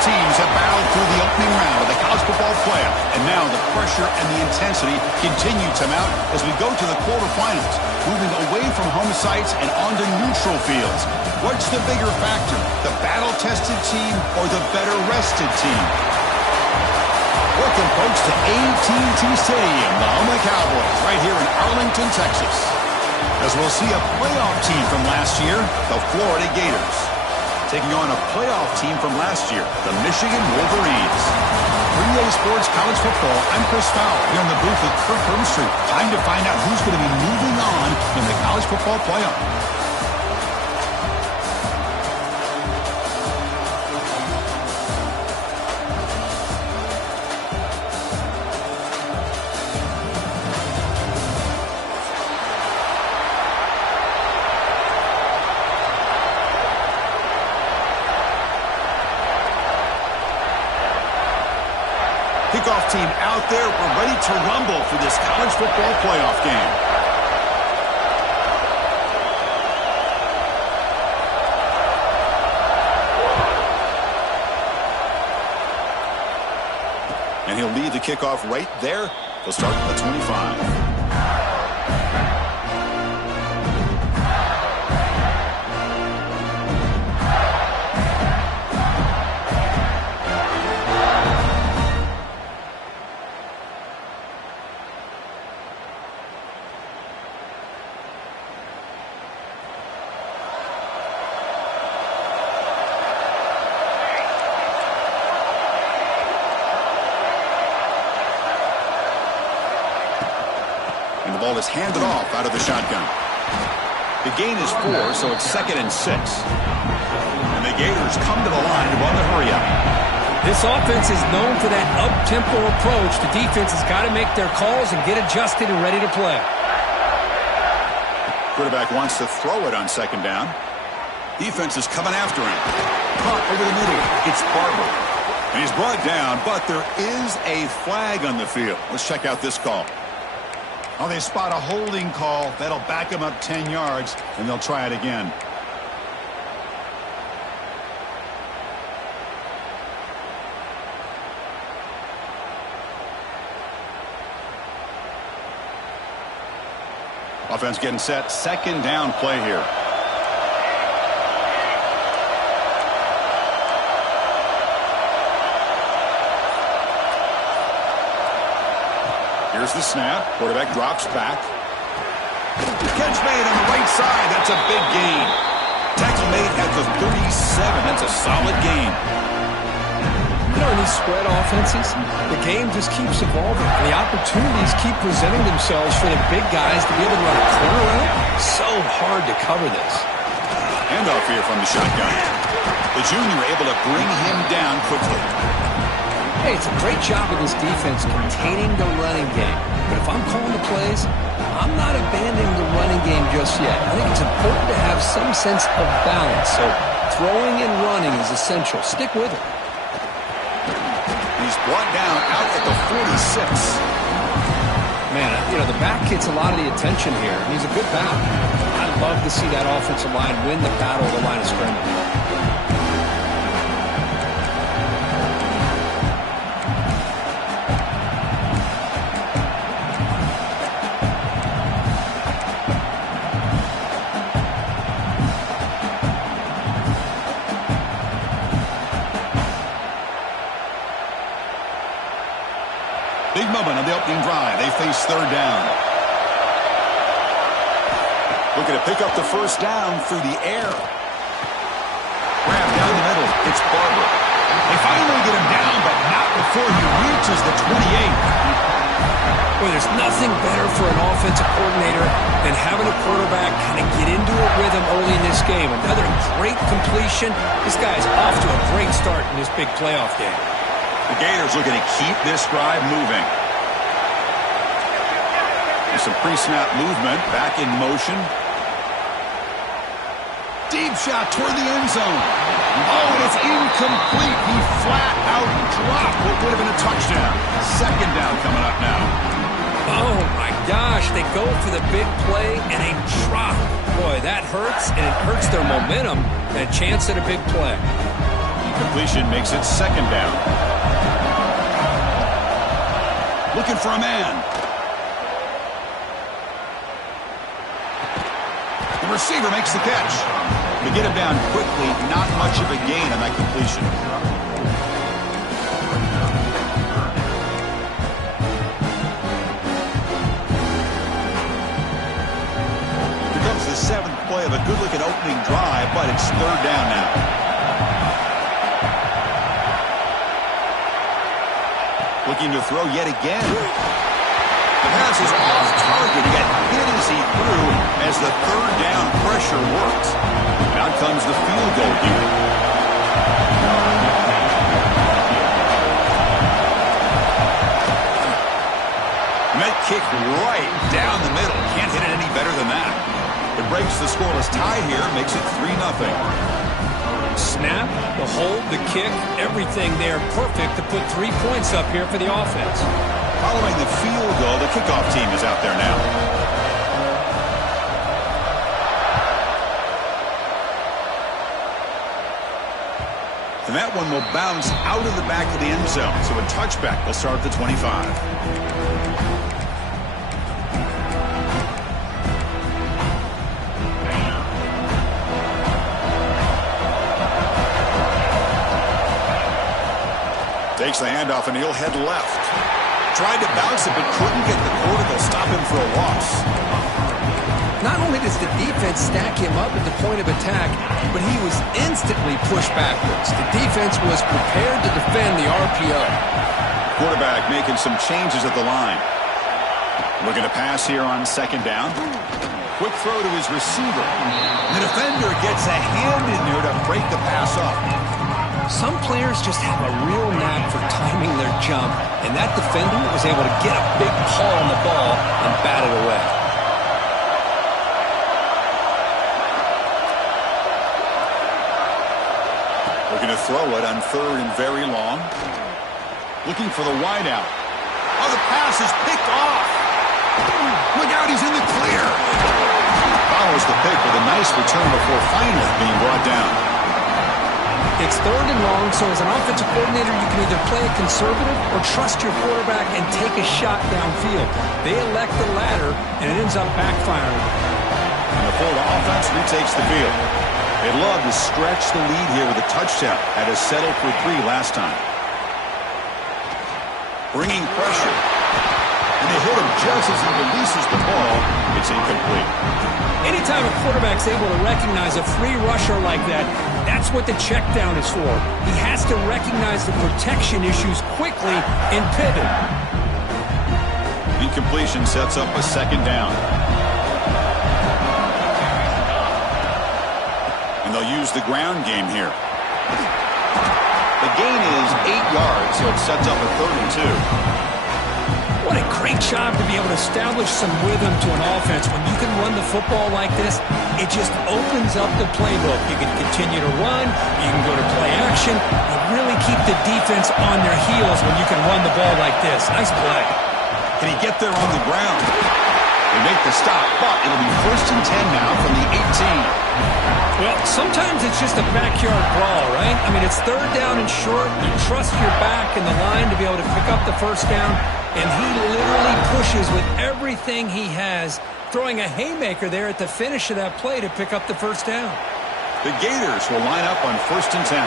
teams have battled through the opening round of the college football playoff, and now the pressure and the intensity continue to mount as we go to the quarterfinals, moving away from home sites and onto neutral fields. What's the bigger factor, the battle-tested team or the better-rested team? Welcome, folks, to AT&T Stadium, the home of the Cowboys, right here in Arlington, Texas. As we'll see a playoff team from last year, the Florida Gators, taking on a playoff team from last year, the Michigan Wolverines. For EA Sports College Football, I'm Chris Fowler here in the booth with Kirk Herbstreit. Time to find out who's going to be moving on in the college football playoff. Kickoff team out there. We're ready to rumble for this college football playoff game. And he'll lead the kickoff right there. He'll start at the 25. And the ball is handed off out of the shotgun. The gain is 4, so it's 2nd and 6. And the Gators come to the line to run the hurry-up. This offense is known for that up-tempo approach. The defense has got to make their calls and get adjusted and ready to play. Quarterback wants to throw it on 2nd down. Defense is coming after him. Caught over the middle. It's Barber. And he's brought down, but there is a flag on the field. Let's check out this call. Oh, they spot a holding call. That'll back him up 10 yards, and they'll try it again. Offense getting set. 2nd down play here. Here's the snap. Quarterback drops back. Catch made on the right side. That's a big gain. Tackle made at the 37. That's a solid gain. You know, in these spread offenses, the game just keeps evolving. And the opportunities keep presenting themselves for the big guys to be able to run a corner route. So hard to cover this. Handoff here from the shotgun. The junior able to bring him down quickly. Hey, it's a great job of this defense containing the running game. But if I'm calling the plays, I'm not abandoning the running game just yet. I think it's important to have some sense of balance. So throwing and running is essential. Stick with it. He's brought down out at the 46. Man, you know, the back gets a lot of the attention here. He's a good back. I'd love to see that offensive line win the battle of the line of scrimmage. Big moment on the opening drive. They face 3rd down. Looking to pick up the 1st down through the air. Grab down the middle. It's Barber. They finally get him down, but not before he reaches the 28. Well, there's nothing better for an offensive coordinator than having a quarterback kind of get into a rhythm early in this game. Another great completion. This guy's off to a great start in this big playoff game. The Gators looking to keep this drive moving. There's some pre-snap movement. Back in motion. Deep shot toward the end zone. Oh, and it's incomplete. He flat out dropped what would have been a touchdown. 2nd down coming up now. Oh, my gosh. They go for the big play and they drop. Boy, that hurts, and it hurts their momentum and a chance at a big play. Completion makes it second down. Looking for a man. The receiver makes the catch. To get him down quickly, not much of a gain on that completion. Here comes the 7th play of a good-looking opening drive, but it's third down now. Looking to throw yet again. The pass is off target. He got hit as he threw as the third down pressure worked. Out comes the field goal here. Met kick right down the middle. Can't hit it any better than that. It breaks the scoreless tie here, makes it 3-0. Snap, the hold, the kick, everything there perfect to put 3 points up here for the offense. Following the field goal, the kickoff team is out there now. And that one will bounce out of the back of the end zone, so a touchback will start at the 25. Takes the handoff and he'll head left. Tried to bounce it but couldn't get the cortical. Stop him for a loss. Not only does the defense stack him up at the point of attack, but he was instantly pushed backwards. The defense was prepared to defend the RPO. Quarterback making some changes at the line. Looking to pass here on second down. Quick throw to his receiver. The defender gets a hand in there to break the pass up. Some players just have a real knack for timing their jump, and that defender was able to get a big paw on the ball and bat it away. Looking to throw it on third and very long. Looking for the wideout. Oh, the pass is picked off. Look out, he's in the clear. Follows the pick with a nice return before finally being brought down. It's third and long, so as an offensive coordinator, you can either play it conservative or trust your quarterback and take a shot downfield. They elect the latter, and it ends up backfiring. And the Florida offense retakes the field. They'd love to stretch the lead here with a touchdown. Had to settle for 3 last time. Bringing pressure. And they hit him just as he releases the ball. It's incomplete. Anytime a quarterback's able to recognize a free rusher like that, that's what the check down is for. He has to recognize the protection issues quickly and pivot. Incompletion sets up a second down. And they'll use the ground game here. The gain is 8 yards, so it sets up a 3rd and 2. What a great job to be able to establish some rhythm to an offense. When you can run the football like this, it just opens up the playbook. You can continue to run. You can go to play action. You really keep the defense on their heels when you can run the ball like this. Nice play. Can he get there on the ground? They make the stop, but it'll be 1st and 10 now from the 18. Well, sometimes it's just a backyard brawl, right? I mean, it's third down and short. You trust your back and the line to be able to pick up the first down, and he literally pushes with everything he has, throwing a haymaker there at the finish of that play to pick up the first down. The Gators will line up on 1st and 10.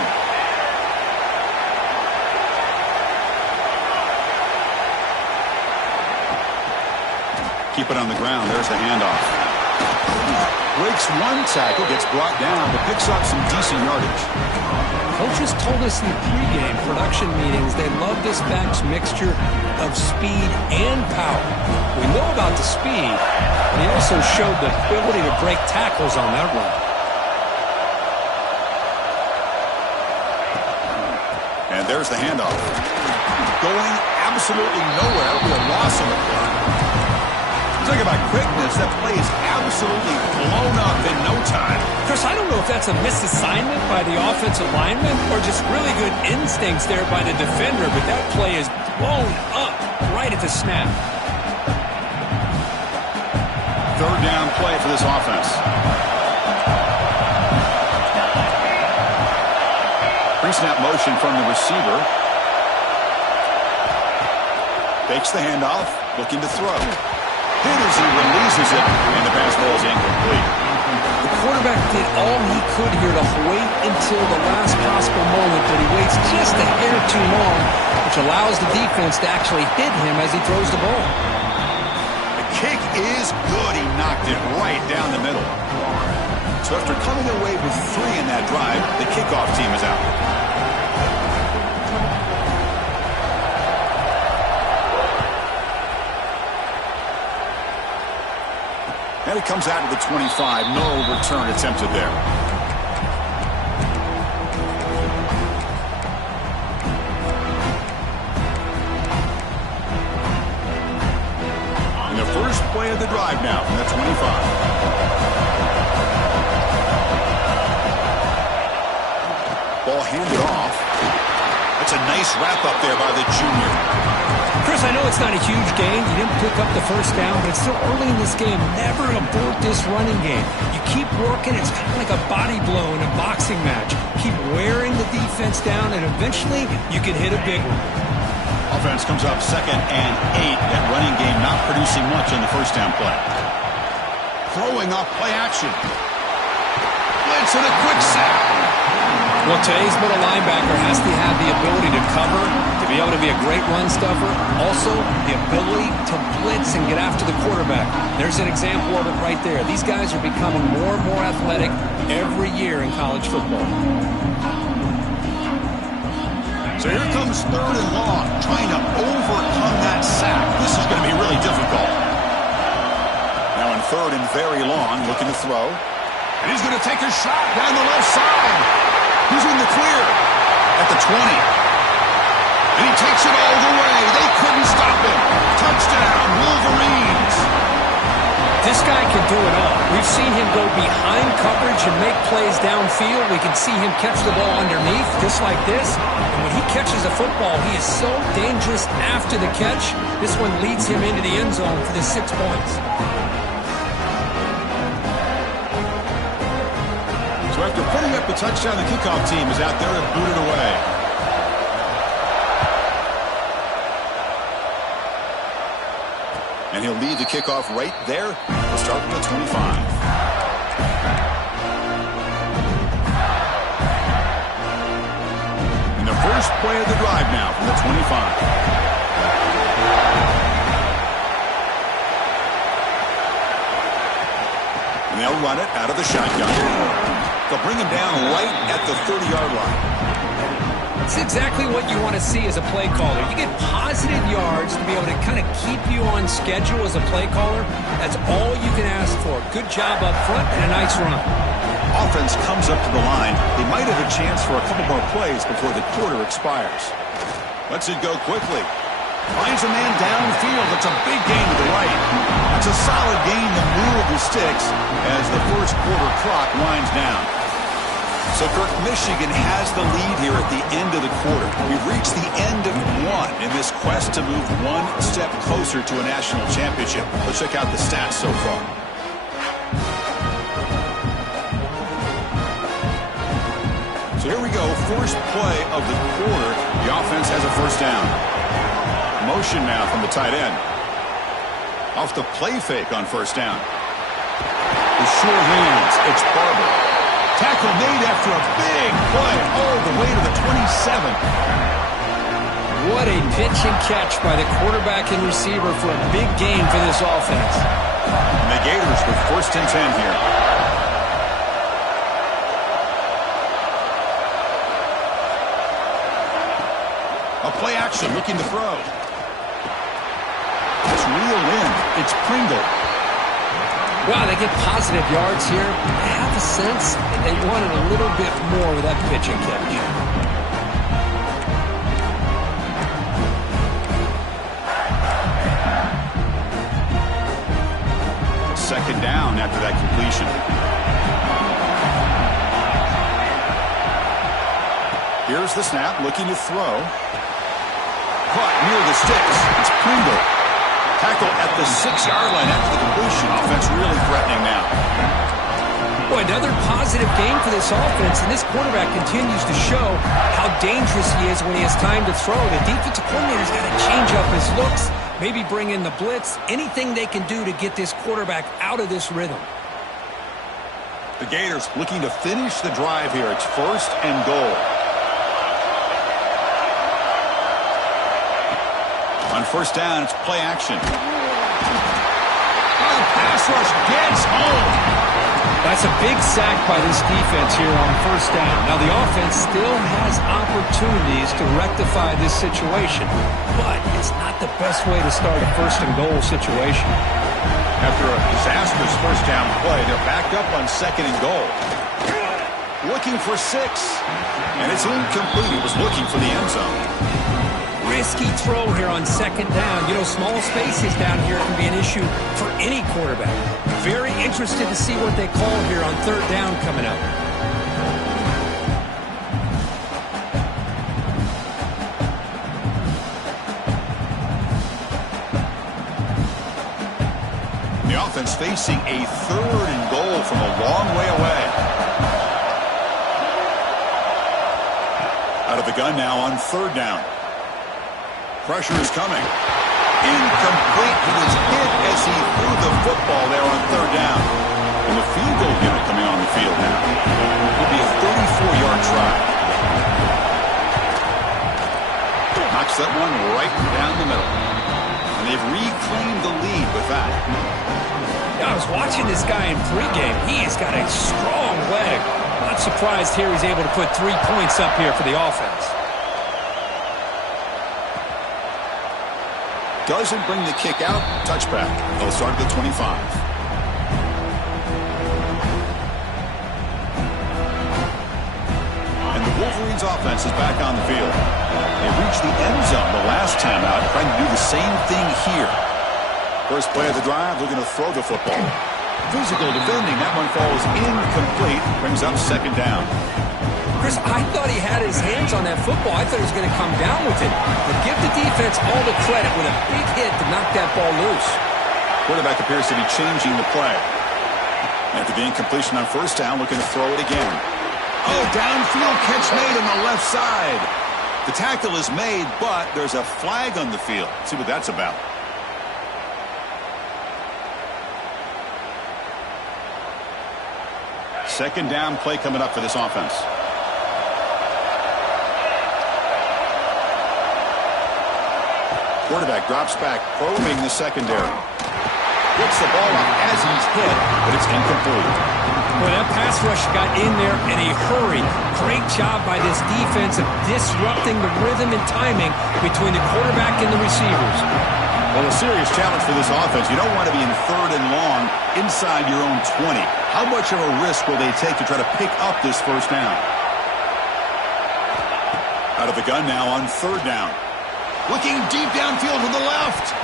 Keep it on the ground. There's the handoff. Breaks one tackle, gets brought down, but picks up some decent yardage. Coaches told us in the pregame production meetings they love this back's mixture of speed and power. We know about the speed, but he also showed the ability to break tackles on that run. And there's the handoff. Going absolutely nowhere with a loss on the play. Talk about quickness, that play is absolutely blown up in no time. Chris, I don't know if that's a misassignment by the offensive lineman or just really good instincts there by the defender, but that play is blown up right at the snap. Third down play for this offense. Pre-snap motion from the receiver. Fakes the handoff, looking to throw. Hit as he releases it, and the pass ball is incomplete. The quarterback did all he could here to wait until the last possible moment, but he waits just a hair too long, which allows the defense to actually hit him as he throws the ball. The kick is good. He knocked it right down the middle. So after coming away with 3 in that drive, the kickoff team is out. And it comes out to the 25. No return attempted there. And the first play of the drive now from the 25. Ball handed off. That's a nice wrap-up there by the junior. Chris, I know it's not a huge gain. You didn't pick up the first down, but it's still early in this game. Never abort this running game. You keep working. It's kind of like a body blow in a boxing match. Keep wearing the defense down, and eventually you can hit a big one. Offense comes up 2nd and 8. That running game not producing much on the first down play. Throwing off play action. Blitz and a quick sack. Well, today's middle linebacker has to have the ability to cover, to be able to be a great run stuffer. Also, the ability to blitz and get after the quarterback. There's an example of it right there. These guys are becoming more and more athletic every year in college football. So here comes 3rd and long, trying to overcome that sack. This is going to be really difficult. Now in 3rd and very long, looking to throw. And he's going to take a shot down the left side. He's in the clear at the 20. And he takes it all the way. They couldn't stop him. Touchdown, Wolverines. This guy can do it all. We've seen him go behind coverage and make plays downfield. We can see him catch the ball underneath, just like this. And when he catches a football, he is so dangerous after the catch. This one leads him into the end zone for the 6 points. So after putting up the touchdown, the kickoff team is out there and booted away. And he'll lead the kickoff right there. We'll start with the 25. And the first play of the drive now from the 25. And they'll run it out of the shotgun. They'll bring him down right at the 30-yard line. It's exactly what you want to see as a play caller. You get positive yards to be able to kind of keep you on schedule as a play caller. That's all you can ask for. Good job up front and a nice run. Offense comes up to the line. They might have a chance for a couple more plays before the quarter expires. Lets it go quickly. Finds a man downfield. It's a big gain to the right. It's a solid gain to move the sticks as the first quarter clock winds down. So, Kirk, Michigan has the lead here at the end of the quarter. We've reached the end of 1 in this quest to move 1 step closer to a national championship. Let's check out the stats so far. So here we go. First play of the quarter. The offense has a first down. Motion now from the tight end. Off the play fake on first down. With sure hands, it's Barber. Tackle made after a big play all the way to the 27. What a pitch and catch by the quarterback and receiver for a big gain for this offense. And the Gators with 1st and 10 here. A play action looking to throw. It's reeled in. It's Pringle. Wow, they get positive yards here. I have a sense that they wanted a little bit more with that pitch and catch. 2nd down after that completion. Here's the snap, looking to throw. Caught near the sticks. It's Pringle. Tackle at the 6-yard line after the completion. Offense really threatening now. Boy, another positive game for this offense, and this quarterback continues to show how dangerous he is when he has time to throw. The defensive coordinator's got to change up his looks, maybe bring in the blitz, anything they can do to get this quarterback out of this rhythm. The Gators looking to finish the drive here. It's 1st and goal. On 1st down, it's play action. Oh, pass rush gets home. That's a big sack by this defense here on 1st down. Now, the offense still has opportunities to rectify this situation, but it's not the best way to start a 1st and goal situation. After a disastrous 1st down play, they're backed up on 2nd and goal. Looking for 6, and it's incomplete. He was looking for the end zone. Risky throw here on 2nd down. You know, small spaces down here can be an issue for any quarterback. Very interested to see what they call here on 3rd down coming up. The offense facing a 3rd and goal from a long way away. Out of the gun now on 3rd down. Pressure is coming. Incomplete. He was hit as he threw the football there on 3rd down. And the field goal unit coming on the field now. It'll be a 34-yard try. Knocks that one right down the middle. And they've reclaimed the lead with that. Yeah, I was watching this guy in pregame. He has got a strong leg. Not surprised here he's able to put 3 points up here for the offense. Doesn't bring the kick out. Touchback. They'll start at the 25. And the Wolverines offense is back on the field. They reached the end zone the last time out, trying to do the same thing here. First play of the drive, they're going to throw the football. Physical defending. That one falls incomplete. Brings up 2nd down. Chris, I thought he had his hands on that football. I thought he was going to come down with it. But give the defense all the credit with a big hit to knock that ball loose. Quarterback appears to be changing the play. After the incompletion on 1st down, looking to throw it again. Oh, downfield catch made on the left side. The tackle is made, but there's a flag on the field. Let's see what that's about. Second down play coming up for this offense. Quarterback drops back, probing the secondary. Gets the ball up as he's hit, but it's incomplete. Boy, that pass rush got in there in a hurry. Great job by this defense of disrupting the rhythm and timing between the quarterback and the receivers. Well, a serious challenge for this offense. You don't want to be in 3rd and long inside your own 20. How much of a risk will they take to try to pick up this 1st down? Out of the gun now on 3rd down. Looking deep downfield to the left.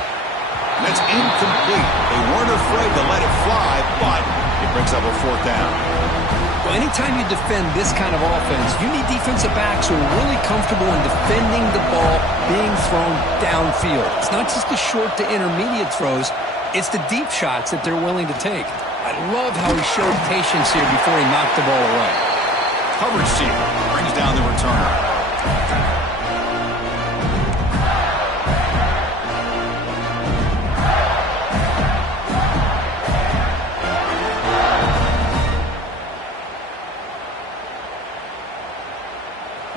And that's incomplete. They weren't afraid to let it fly, but it brings up a 4th down. Well, anytime you defend this kind of offense, you need defensive backs who are really comfortable in defending the ball being thrown downfield. It's not just the short to intermediate throws. It's the deep shots that they're willing to take. I love how he showed patience here before he knocked the ball away. Coverage team brings down the returner.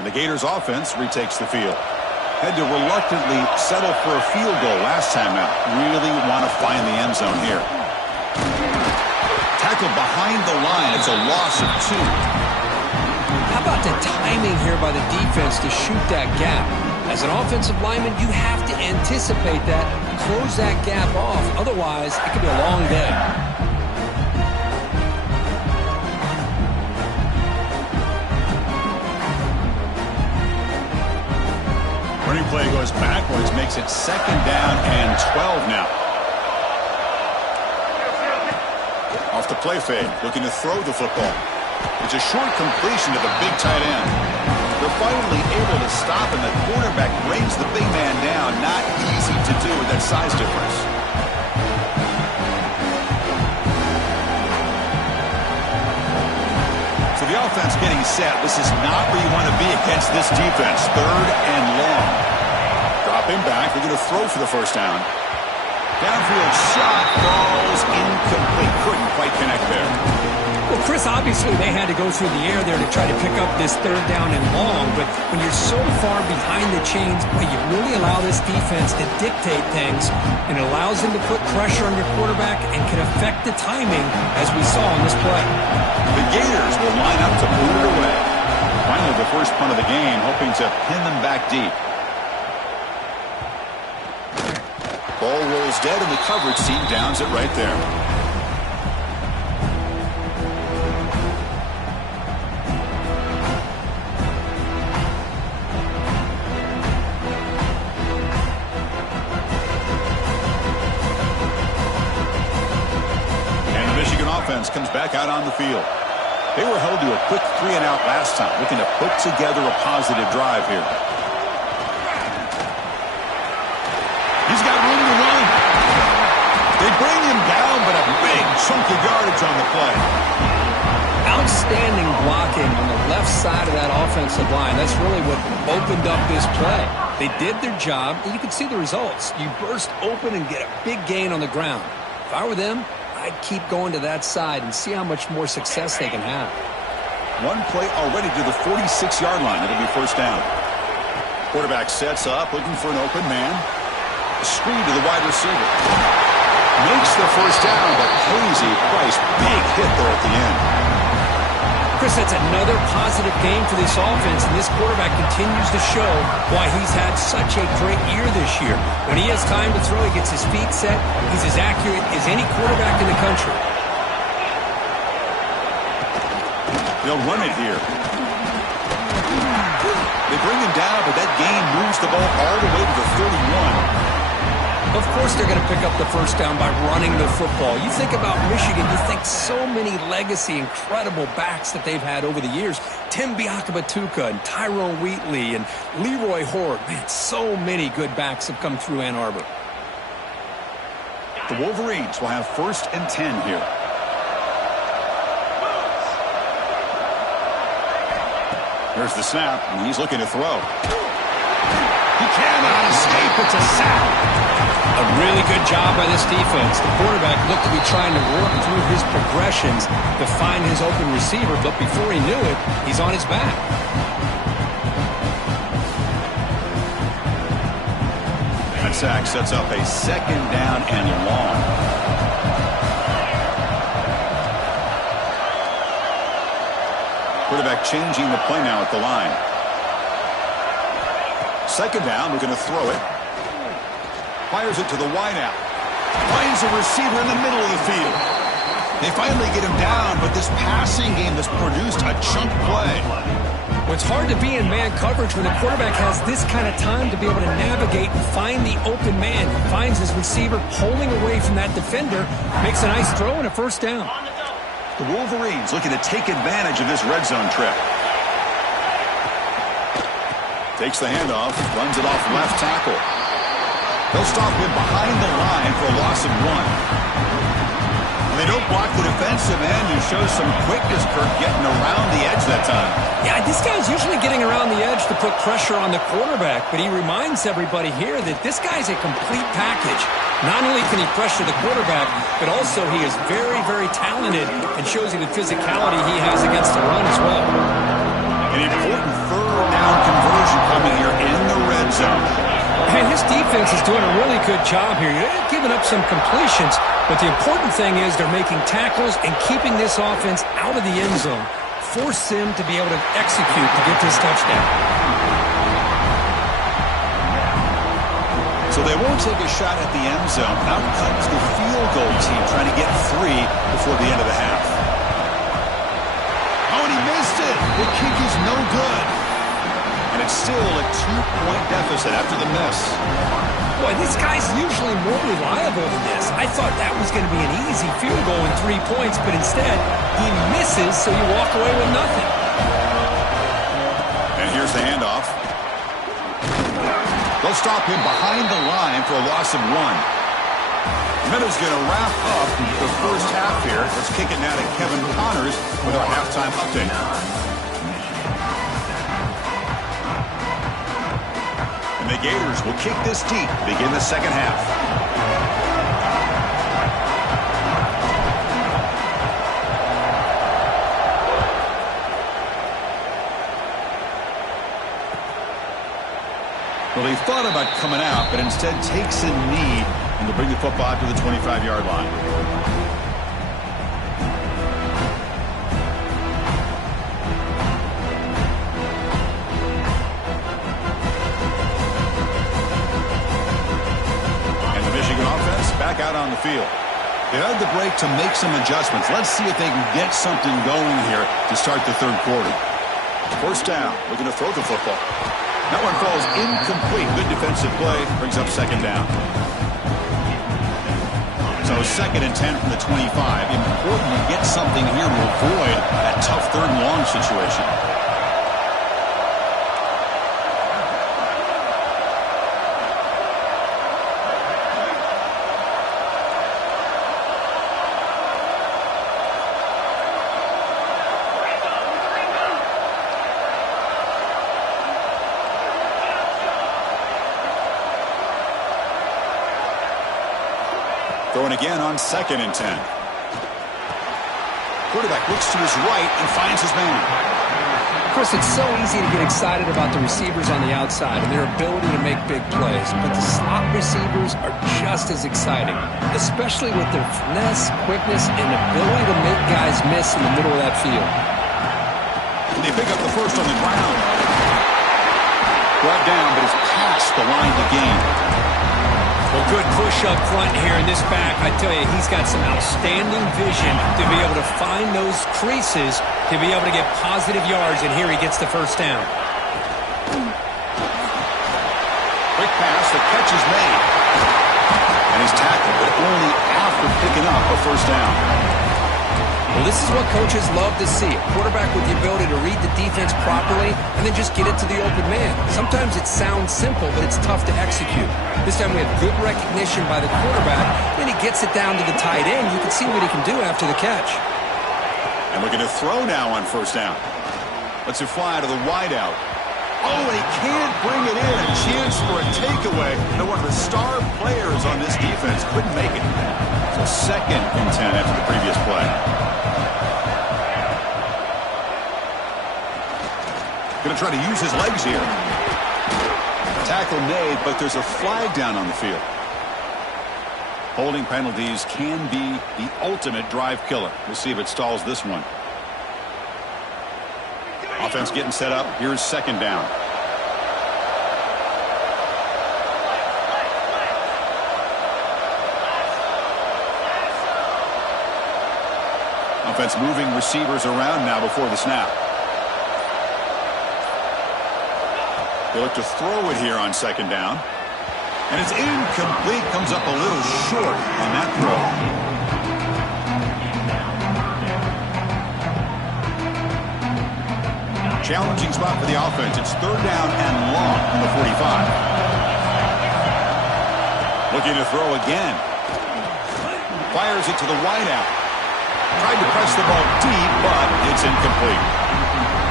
And the Gators offense retakes the field. Had to reluctantly settle for a field goal last time out. Really want to find the end zone here. Tackled behind the line. It's a loss of 2. How about the timing here by the defense to shoot that gap? As an offensive lineman, you have to anticipate that, close that gap off. Otherwise, it could be a long day. Running play goes backwards, makes it 2nd down and 12 now. Off the play fake, looking to throw the football. It's a short completion to the big tight end. They're finally able to stop, and the quarterback brings the big man down. Not easy to do with that size difference. offense getting set. This is not where you want to be against this defense. 3rd and long. Dropping back. They're going to throw for the first down. Downfield shot falls incomplete. Couldn't quite connect there. Well, Chris, obviously they had to go through the air there to try to pick up this 3rd down and long, but when you're so far behind the chains, you really allow this defense to dictate things, and it allows them to put pressure on your quarterback and can affect the timing, as we saw on this play. The Gators will line up to boot it away. Finally, the first punt of the game, hoping to pin them back deep. Ball rolls dead, and the coverage team downs it right there. Offense comes back out on the field. They were held to a quick 3-and-out last time, looking to put together a positive drive here. He's got room to run. They bring him down, but a big chunk of yardage on the play. Outstanding blocking on the left side of that offensive line. That's really what opened up this play. They did their job, and you can see the results. You burst open and get a big gain on the ground. If I were them, I'd keep going to that side and see how much more success they can have. One play already to the 46-yard line. It'll be first down. Quarterback sets up, looking for an open man. A screen to the wide receiver. Makes the first down, but crazy Price. Big hit there at the end. Chris, that's another positive game for this offense, and this quarterback continues to show why he's had such a great year this year. When he has time to throw, he gets his feet set. He's as accurate as any quarterback in the country. They'll run it here. They bring him down, but that gain moves the ball all the way to the 31. Of course they're going to pick up the first down by running the football. You think about Michigan, you think so many legacy, incredible backs that they've had over the years. Tim Biakabatuka and Tyrone Wheatley and Leroy Horde. Man, so many good backs have come through Ann Arbor. The Wolverines will have 1st and 10 here. There's the snap, and he's looking to throw. He cannot escape. It's a sack. A really good job by this defense. The quarterback looked to be trying to work through his progressions to find his open receiver, but before he knew it, he's on his back. That sack sets up a 2nd down and long. Quarterback changing the play now at the line. 2nd down, we're going to throw it. Fires it to the wideout. Finds a receiver in the middle of the field. They finally get him down, but this passing game has produced a chunk play. Well, it's hard to be in man coverage when the quarterback has this kind of time to be able to navigate and find the open man. He finds his receiver pulling away from that defender, makes a nice throw and a first down. The Wolverines looking to take advantage of this red zone trip. Takes the handoff, runs it off left tackle. They'll stop him behind the line for a loss of 1. When they don't block the defensive end, he shows some quickness, Kirk, getting around the edge that time. Yeah, this guy's usually getting around the edge to put pressure on the quarterback, but he reminds everybody here that this guy's a complete package. Not only can he pressure the quarterback, but also he is very, very talented and shows you the physicality he has against the run as well. An important 3rd down conversion coming here in the red zone. And his defense is doing a really good job here. They're giving up some completions, but the important thing is they're making tackles and keeping this offense out of the end zone. Force him to be able to execute to get this touchdown. So they won't take a shot at the end zone. Out comes the field goal team trying to get 3 before the end of the half. Oh, and he missed it. The kick is no good. And it's still a 2-point deficit after the miss. Boy, this guy's usually more reliable than this. I thought that was going to be an easy field goal in 3 points, but instead, he misses, so you walk away with nothing. And here's the handoff. They'll stop him behind the line for a loss of 1. Minutes going to wrap up the first half here. Let's kick it now to Kevin Connors with our halftime update. And the Gators will kick this deep to begin the second half. Well, he thought about coming out, but instead takes a knee and will bring the football out to the 25-yard line. And the Michigan offense back out on the field. They had the break to make some adjustments. Let's see if they can get something going here to start the third quarter. First down, looking to throw the football. That one falls incomplete. Good defensive play. Brings up second down. So 2nd and 10 from the 25. Important to get something here to avoid that tough third and long situation. Throwing again on 2nd and 10. Quarterback looks to his right and finds his man. Chris, it's so easy to get excited about the receivers on the outside and their ability to make big plays, but the slot receivers are just as exciting, especially with their finesse, quickness, and ability to make guys miss in the middle of that field. And they pick up the first on the ground. Brought down, but it's past the line to gain. Well, good push up front here in this back. I tell you, he's got some outstanding vision to be able to find those creases to be able to get positive yards, and here he gets the first down. Quick pass, the catch is made. And he's tackled, but only after picking up a first down. Well, this is what coaches love to see. A quarterback with the ability to read the defense properly and then just get it to the open man. Sometimes it sounds simple, but it's tough to execute. This time we have good recognition by the quarterback. Then he gets it down to the tight end. You can see what he can do after the catch. And we're going to throw now on first down. Let's it fly to the wideout. Oh, they can't bring it in. A chance for a takeaway. And one of the star players on this defense couldn't make it. So 2nd and 10 after the previous play. Going to try to use his legs here. Tackle made, but there's a flag down on the field. Holding penalties can be the ultimate drive killer. We'll see if it stalls this one. Offense getting set up. Here's 2nd down. Offense moving receivers around now before the snap. They look to throw it here on 2nd down. And it's incomplete. Comes up a little short on that throw. Challenging spot for the offense. It's 3rd down and long from the 45. Looking to throw again. Fires it to the wideout. Tried to press the ball deep, but it's incomplete.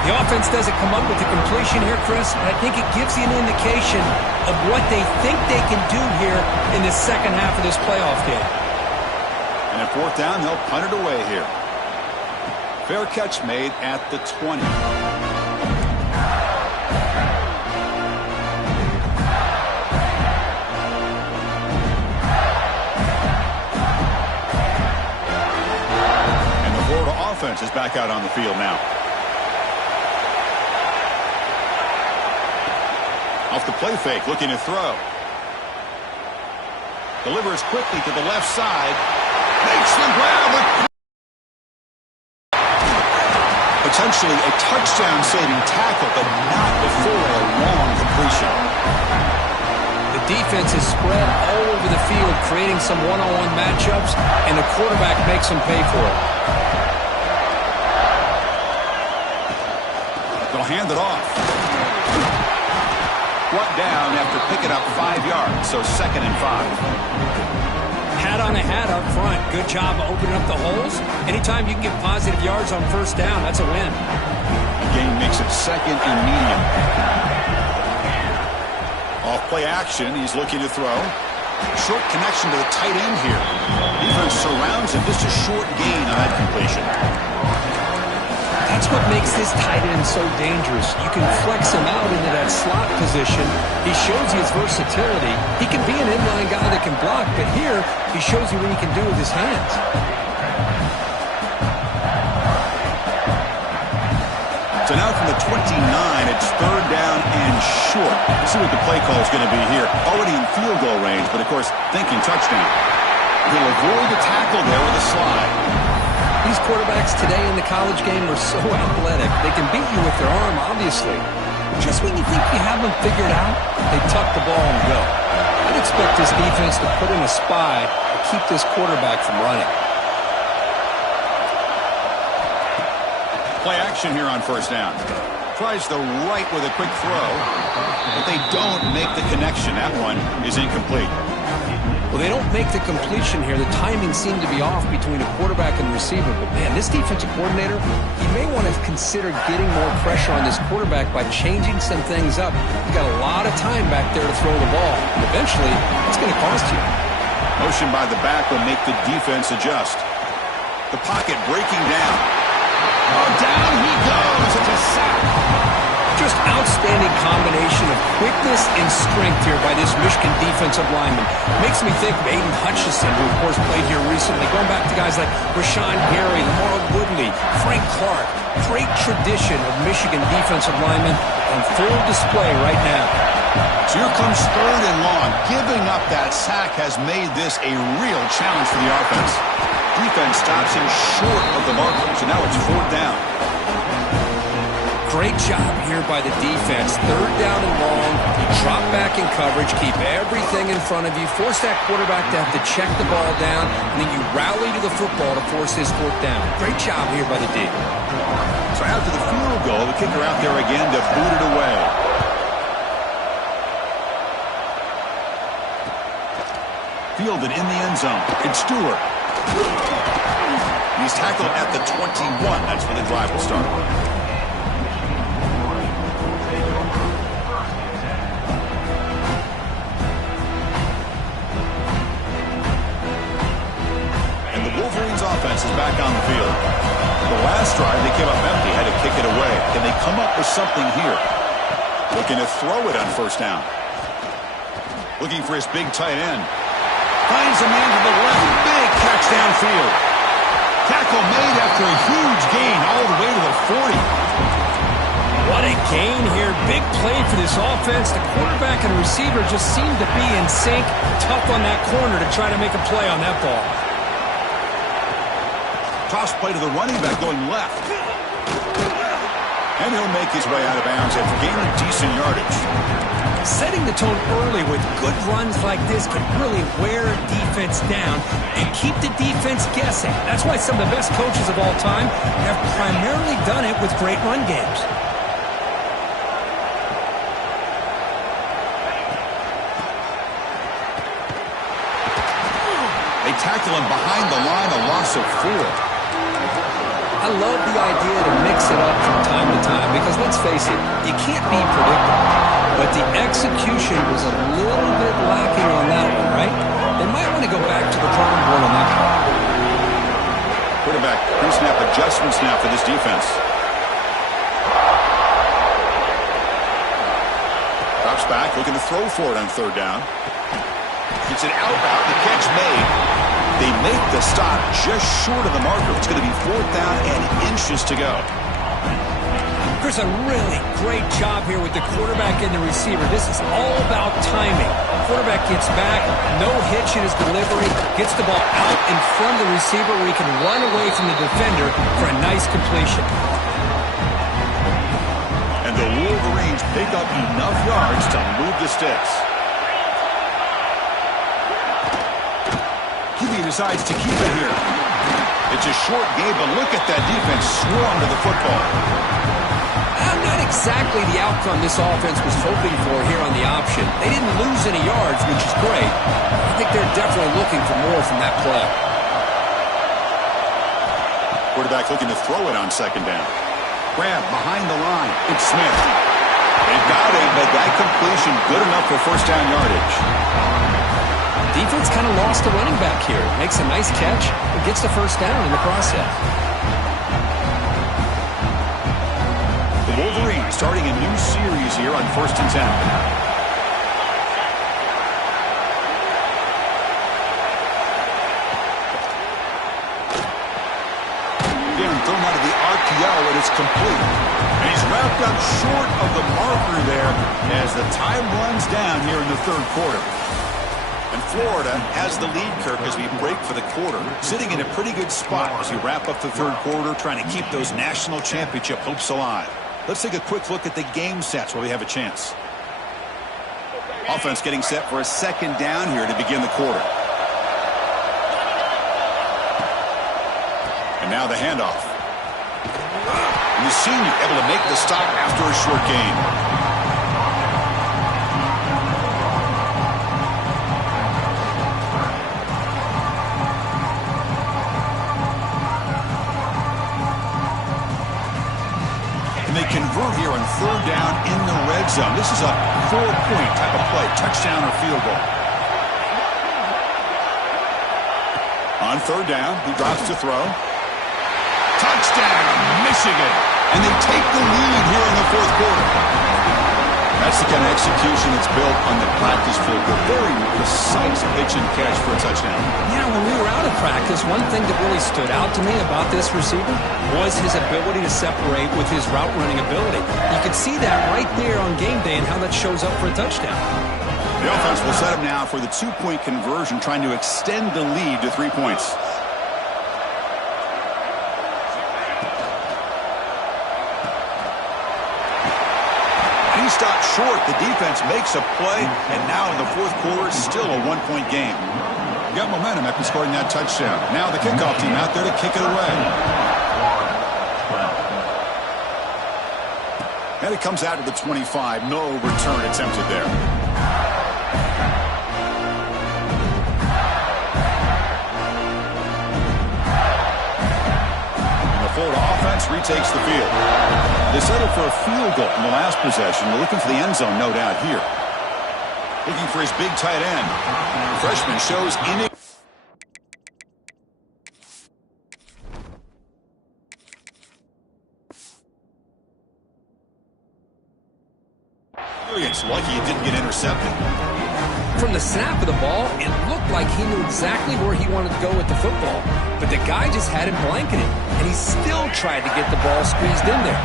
The offense doesn't come up with the completion here, Chris, but I think it gives you an indication of what they think they can do here in the second half of this playoff game. And at 4th down, they'll punt it away here. Fair catch made at the 20. And the Florida offense is back out on the field now. Off the play fake, looking to throw. Delivers quickly to the left side. Makes the grab. Potentially a touchdown-saving tackle, but not before a long completion. The defense is spread all over the field, creating some one-on-one matchups, and the quarterback makes them pay for it. They'll hand it off. Brought down after picking up 5 yards, so 2nd and 5. Hat on a hat up front. Good job of opening up the holes. Anytime you can get positive yards on first down, that's a win. Game makes it second and medium. Off play action, he's looking to throw. Short connection to the tight end here. Defense surrounds him. Just a short gain on that completion. That's what makes this tight end so dangerous. You can flex him out into that slot position. He shows you his versatility. He can be an inline guy that can block, but here he shows you what he can do with his hands. So now from the 29, it's third down and short. Let's see what the play call is going to be here. Already in field goal range, but of course thinking touchdown. He'll avoid the tackle there with a slide. These quarterbacks today in the college game are so athletic. They can beat you with their arm, obviously. Just when you think you have them figured out, they tuck the ball and go. I'd expect this defense to put in a spy to keep this quarterback from running. Play action here on first down. Tries the right with a quick throw, but they don't make the connection. That one is incomplete. Well, they don't make the completion here. The timing seemed to be off between a quarterback and receiver. But, man, this defensive coordinator, he may want to consider getting more pressure on this quarterback by changing some things up. You got a lot of time back there to throw the ball. And eventually, it's going to cost you. Motion by the back will make the defense adjust. The pocket breaking down. Oh, down he goes. It's a sack. Just outstanding combination of quickness and strength here by this Michigan defensive lineman. Makes me think of Aiden Hutchinson, who, of course, played here recently. Going back to guys like Rashawn Gary, Lamar Woodley, Frank Clark. Great tradition of Michigan defensive linemen on full display right now. So here comes third and long. Giving up that sack has made this a real challenge for the offense. Defense stops him short of the marker, so now it's fourth down. Great job here by the defense. Third down and long. You drop back in coverage, keep everything in front of you, force that quarterback to have to check the ball down, and then you rally to the football to force this fourth down. Great job here by the D. So after the field goal, the kicker out there again to boot it away. Fielded in the end zone. It's Stewart. He's tackled at the 21. That's where the drive will start. Offense is back on the field. The last drive, they came up empty, had to kick it away. Can they come up with something here? Looking to throw it on first down. Looking for his big tight end. Finds a man to the left. Big catch downfield. Tackle made after a huge gain all the way to the 40. What a gain here. Big play for this offense. The quarterback and receiver just seem to be in sync. Tough on that corner to try to make a play on that ball. Toss play to the running back going left. And he'll make his way out of bounds after gaining decent yardage. Setting the tone early with good runs like this can really wear a defense down and keep the defense guessing. That's why some of the best coaches of all time have primarily done it with great run games. They tackle him behind the line, a loss of 4. I love the idea to mix it up from time to time because, let's face it, you can't be predictable. But the execution was a little bit lacking on that one, right? They might want to go back to the drawing board on that part. Quarterback, pre-snap adjustments now for this defense. Drops back, looking to throw for it on third down. Gets it out, the catch made. They make the stop just short of the marker. It's going to be fourth down and inches to go. Chris, a really great job here with the quarterback and the receiver. This is all about timing. Quarterback gets back, no hitch in his delivery, gets the ball out in front of the receiver where he can run away from the defender for a nice completion. And the Wolverines pick up enough yards to move the sticks. QB decides to keep it here. It's a short game, but look at that defense swarm to the football. I'm not exactly the outcome this offense was hoping for here on the option. They didn't lose any yards, which is great. I think they're definitely looking for more from that play. Quarterback looking to throw it on second down. Grab behind the line. It's Smith. They've got him, but that completion good enough for first down yardage. Defense kind of lost the running back here. Makes a nice catch and gets the first down in the process. The Wolverines starting a new series here on 1st and 10. Again, thrown out of the RPO, and it's complete. And he's wrapped up short of the marker there as the time runs down here in the third quarter. And Florida has the lead, Kirk, as we break for the quarter. Sitting in a pretty good spot as we wrap up the third quarter, trying to keep those national championship hopes alive. Let's take a quick look at the game sets where we have a chance. Offense getting set for a second down here to begin the quarter. And now the handoff. And the senior able to make the stop after a short gain. And they convert here on third down in the red zone. This is a 4-point type of play, touchdown or field goal. On third down, he drops to throw. Touchdown, Michigan. And they take the lead here in the fourth quarter. That's the kind of execution that's built on the practice field. A very precise pitch and catch for a touchdown. Yeah, when we were out of practice, one thing that really stood out to me about this receiver was his ability to separate with his route running ability. You could see that right there on game day and how that shows up for a touchdown. The offense will set up now for the 2-point conversion, trying to extend the lead to 3 points. Stopped short. The defense makes a play, and now in the fourth quarter, it's still a 1-point game. Got momentum after scoring that touchdown. Now the kickoff team out there to kick it away. And it comes out to the 25. No return attempted there. Florida offense retakes the field. They settle for a field goal in the last possession. They're looking for the end zone, no doubt, here. Looking for his big tight end. The freshman shows experience. Lucky it didn't get intercepted. From the snap of the ball, it looked like he knew exactly where he wanted to go with the football. But the guy just had him blanketed, and he still tried to get the ball squeezed in there.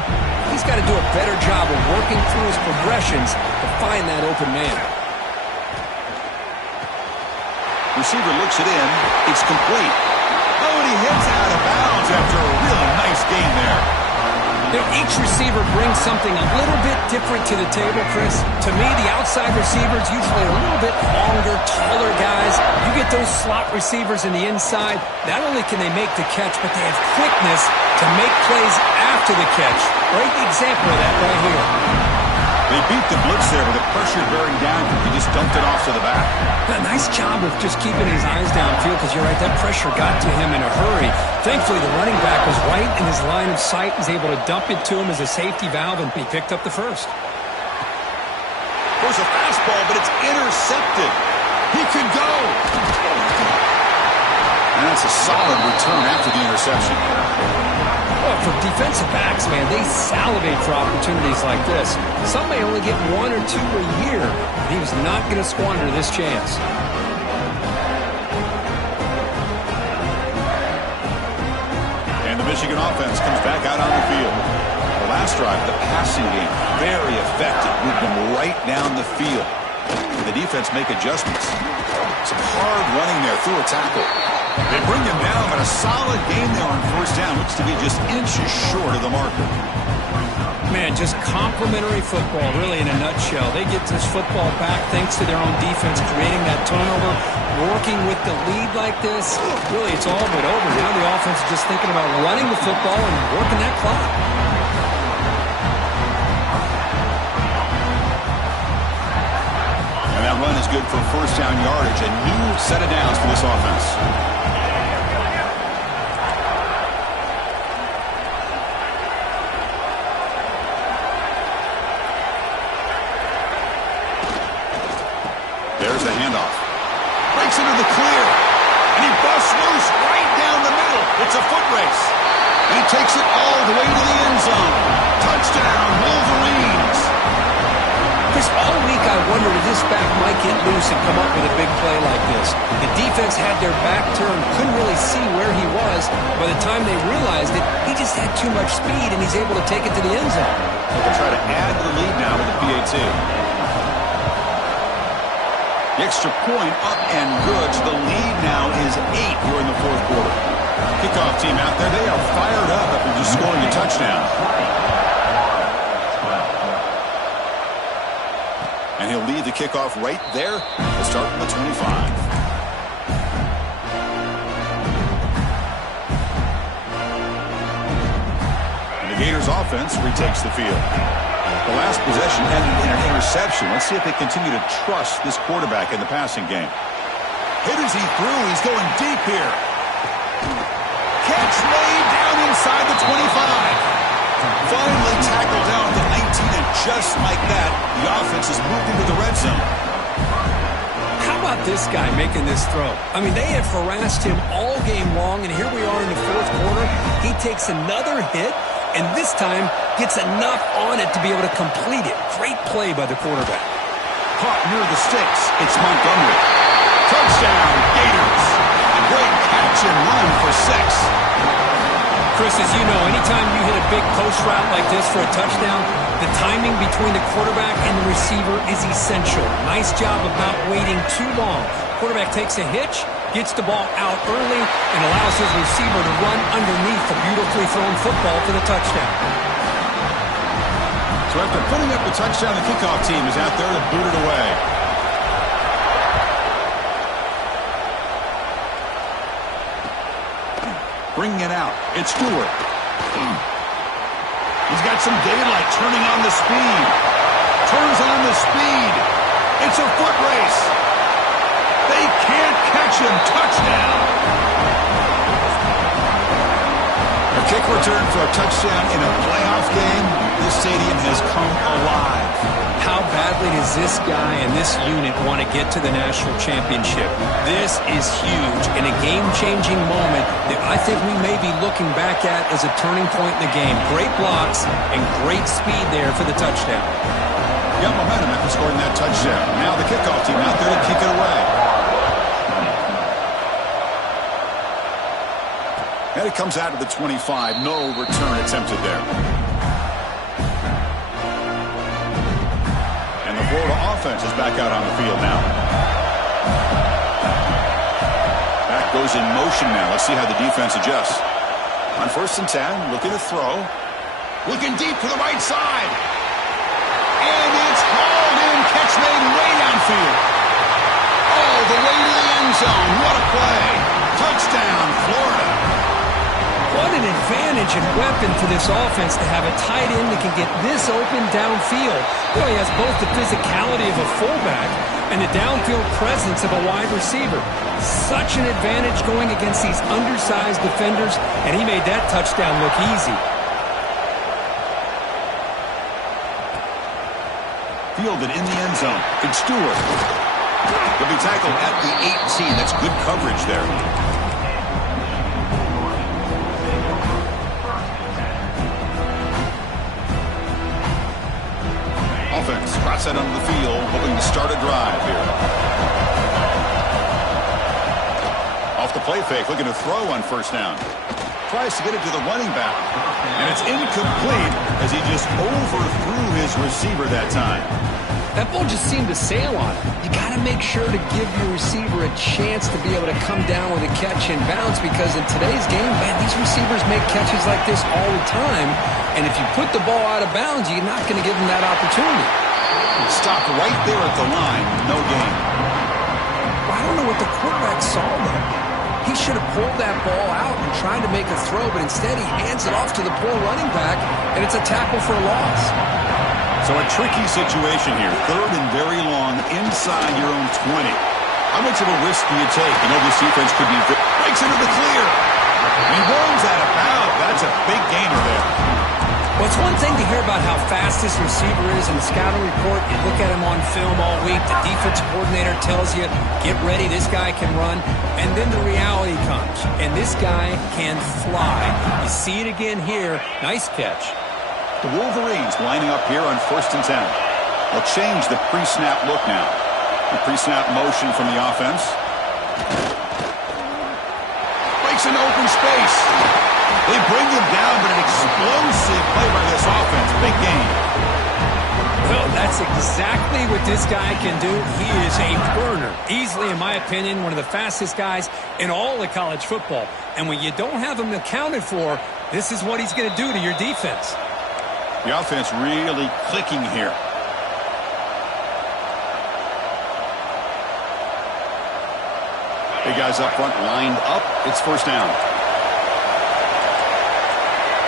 He's got to do a better job of working through his progressions to find that open man. Receiver looks it in. It's complete. Oh, and he hits out of bounds after a really nice gain there. Each receiver brings something a little bit different to the table, Chris. To me, the outside receivers usually are a little bit longer, taller guys. You get those slot receivers in the inside, not only can they make the catch, but they have quickness to make plays after the catch. Great example of that right here. They beat the blitz there with the pressure bearing down. He just dumped it off to the back. A nice job of just keeping his eyes downfield because you're right, that pressure got to him in a hurry. Thankfully, the running back was right in his line of sight, was able to dump it to him as a safety valve, and he picked up the first. There's a fastball, but it's intercepted. He could go. And that's a solid return after the interception. Well, for defensive backs, man, they salivate for opportunities like this. Some may only get 1 or 2 a year, but he was not going to squander this chance. And the Michigan offense comes back out on the field. The last drive, the passing game, very effective. Moved them right down the field. The defense make adjustments. Some hard running there through a tackle. They bring him down, but a solid game there on first down. Looks to be just inches short of the marker. Man, just complimentary football, really, in a nutshell. They get this football back thanks to their own defense, creating that turnover, working with the lead like this. Really, it's all but over. Now the offense is just thinking about running the football and working that clock. on yardage. A new set of downs for this offense. There's the handoff. Breaks into the clear. And he busts loose right down the middle. It's a foot race. And he takes it all the way to the end zone. Touchdown, Wolverines. Chris, all week I wondered if this back might get loose and come up with a big play like this. The defense had their back turned, couldn't really see where he was. By the time they realized it, he just had too much speed, and he's able to take it to the end zone. They'll try to add to the lead now with the PAT. The extra point up and good. So the lead now is 8 here in the fourth quarter. Kickoff team out there, they are fired up after just scoring a touchdown. And he'll lead the kickoff right there to start from the 25. And the Gators offense retakes the field. The last possession ended in an interception. Let's see if they continue to trust this quarterback in the passing game. Hit as he threw. He's going deep here. Catch made down inside the 25. Finally tackled down at the 19, and just like that, the offense has moved into the red zone. How about this guy making this throw? I mean, they have harassed him all game long, and here we are in the fourth quarter. He takes another hit, and this time gets enough on it to be able to complete it. Great play by the quarterback. Caught near the sticks. It's Montgomery. Touchdown, Gators. A great catch and run for 6. Chris, as you know, anytime you hit a big post route like this for a touchdown, the timing between the quarterback and the receiver is essential. Nice job of not waiting too long. Quarterback takes a hitch, gets the ball out early, and allows his receiver to run underneath the beautifully thrown football for the touchdown. So after putting up the touchdown, the kickoff team is out there to boot it away. Bringing it out. It's Stewart. He's got some daylight turning on the speed. Turns on the speed. It's a foot race. They can't catch him. Touchdown. A kick return for a touchdown in a playoff game. This stadium has come alive. How badly does this guy and this unit want to get to the national championship? This is huge and a game-changing moment that I think we may be looking back at as a turning point in the game. Great blocks and great speed there for the touchdown. Got momentum after scoring that touchdown. Now the kickoff team out there to kick it away. And it comes out to the 25. No return attempted there. Florida offense is back out on the field now. Back goes in motion now. Let's see how the defense adjusts. On 1st and 10, looking to throw. Looking deep to the right side. And it's hauled in. Catch made way downfield. Oh, the way to the end zone. What a play. Touchdown, Florida. What an advantage and weapon for this offense to have a tight end that can get this open downfield. He has both the physicality of a fullback and the downfield presence of a wide receiver. Such an advantage going against these undersized defenders, and he made that touchdown look easy. Fielded in the end zone. It's Stewart. He'll be tackled at the 18. That's good coverage there. Offense cross that onto the field, hoping to start a drive here. Off the play fake, looking to throw on 1st down. Tries to get it to the running back, and it's incomplete as he just overthrew his receiver that time. That ball just seemed to sail on him. You got to make sure to give your receiver a chance to be able to come down with a catch and bounce, because in today's game, man, these receivers make catches like this all the time, and if you put the ball out of bounds, you're not going to give them that opportunity. Stopped right there at the line. No gain. I don't know what the quarterback saw there. He should have pulled that ball out and tried to make a throw, but instead he hands it off to the poor running back, and it's a tackle for a loss. So a tricky situation here. 3rd and very long inside your own 20. How much of a risk do you take? You know this defense could be... Breaks into the clear. He rolls out of bounds. That's a big gainer there. Well, it's one thing to hear about how fast this receiver is in the scouting report. You look at him on film all week. The defensive coordinator tells you, get ready, this guy can run. And then the reality comes. And this guy can fly. You see it again here. Nice catch. The Wolverines lining up here on 1st and 10. They'll change the pre-snap look now. The pre-snap motion from the offense. Breaks into open space. They bring him down, but an explosive play by this offense. Big game. Well, that's exactly what this guy can do. He is a burner. Easily, in my opinion, one of the fastest guys in all of college football. And when you don't have him accounted for, this is what he's going to do to your defense. The offense really clicking here. Big guys up front lined up. It's 1st down.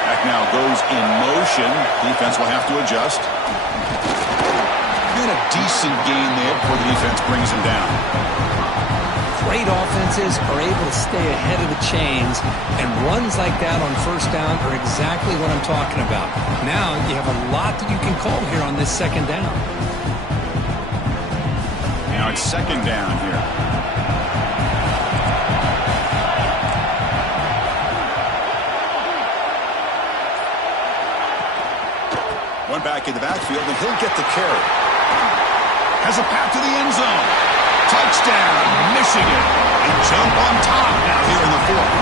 Back now goes in motion. Defense will have to adjust. Got a decent gain there before the defense brings him down. Great offenses are able to stay ahead of the chains, and runs like that on 1st down are exactly what I'm talking about. Now you have a lot that you can call here on this 2nd down. Now it's 2nd down here. One back in the backfield, and he'll get the carry. Has a path to the end zone. Touchdown, Michigan. And jump on top now here in the 4th.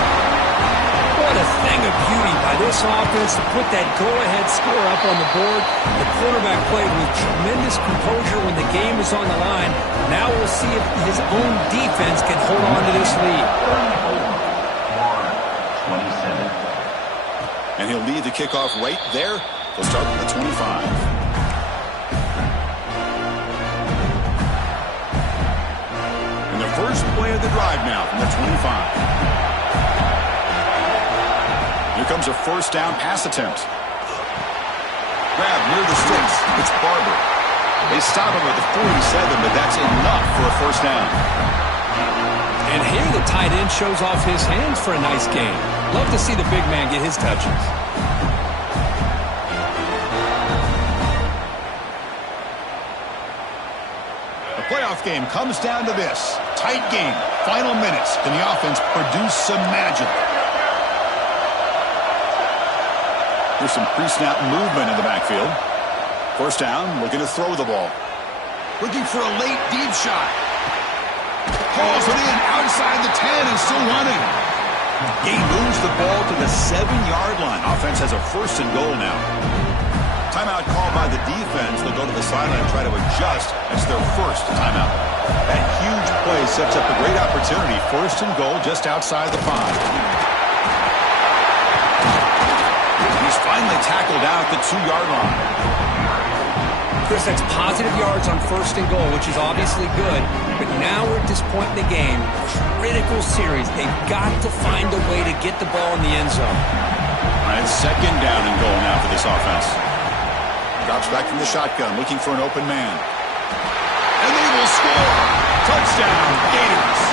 What a thing of beauty by this offense to put that go-ahead score up on the board. The quarterback played with tremendous composure when the game was on the line. Now we'll see if his own defense can hold on to this lead. And he'll lead the kickoff right there. He'll start with the 25. And the first play of the drive now from the 25. Here comes a 1st down pass attempt. Grab near the sticks. It's Barber. They stop him at the 47, but that's enough for a 1st down. And here the tight end shows off his hands for a nice game. Love to see the big man get his touches. Playoff game comes down to this. Tight game. Final minutes. Can the offense produce some magic? There's some pre-snap movement in the backfield. 1st down, looking to throw the ball. Looking for a late deep shot. Hauls it in outside the 10 and still running. He moves the ball to the 7-yard line. Offense has a 1st and goal now. Timeout called by the defense. They'll go to the sideline and try to adjust. That's their 1st timeout. That huge play sets up a great opportunity. 1st and goal just outside the 5. He's finally tackled out at the 2-yard line. Chris, that's positive yards on 1st and goal, which is obviously good. But now we're at this point in the game. Critical series. They've got to find a way to get the ball in the end zone. All right, 2nd down and goal now for this offense. Drops back from the shotgun, looking for an open man. And they will score. Touchdown, Gators.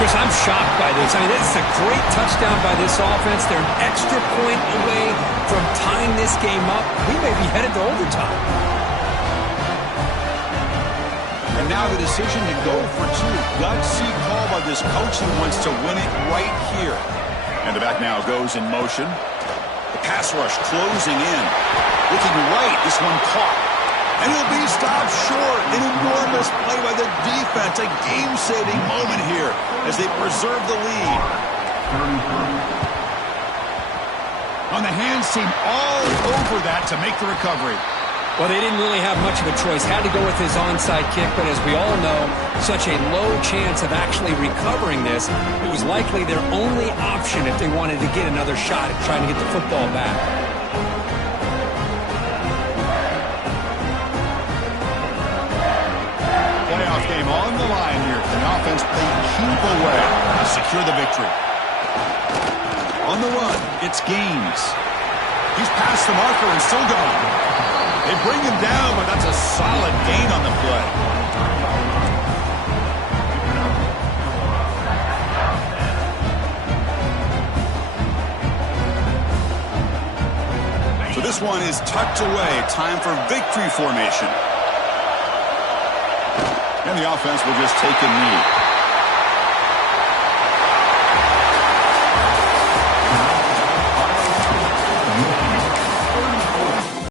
Chris, I'm shocked by this. I mean, this is a great touchdown by this offense. They're an extra point away from tying this game up. We may be headed to overtime. And now the decision to go for 2. Gutsy call by this coach. He wants to win it right here. And the back now goes in motion. The pass rush closing in. Looking right, this one caught. And he'll be stopped short. An enormous play by the defense. A game-saving moment here as they preserve the lead. On the hands team all over that to make the recovery. Well, they didn't really have much of a choice. Had to go with his onside kick, but as we all know, such a low chance of actually recovering this. It was likely their only option if they wanted to get another shot at trying to get the football back. Playoff game on the line here. Can the offense play keep away to secure the victory? On the run, it's Gaines. He's past the marker and still going. They bring him down, but that's a solid gain on the play. This one is tucked away. Time for victory formation. And the offense will just take a knee.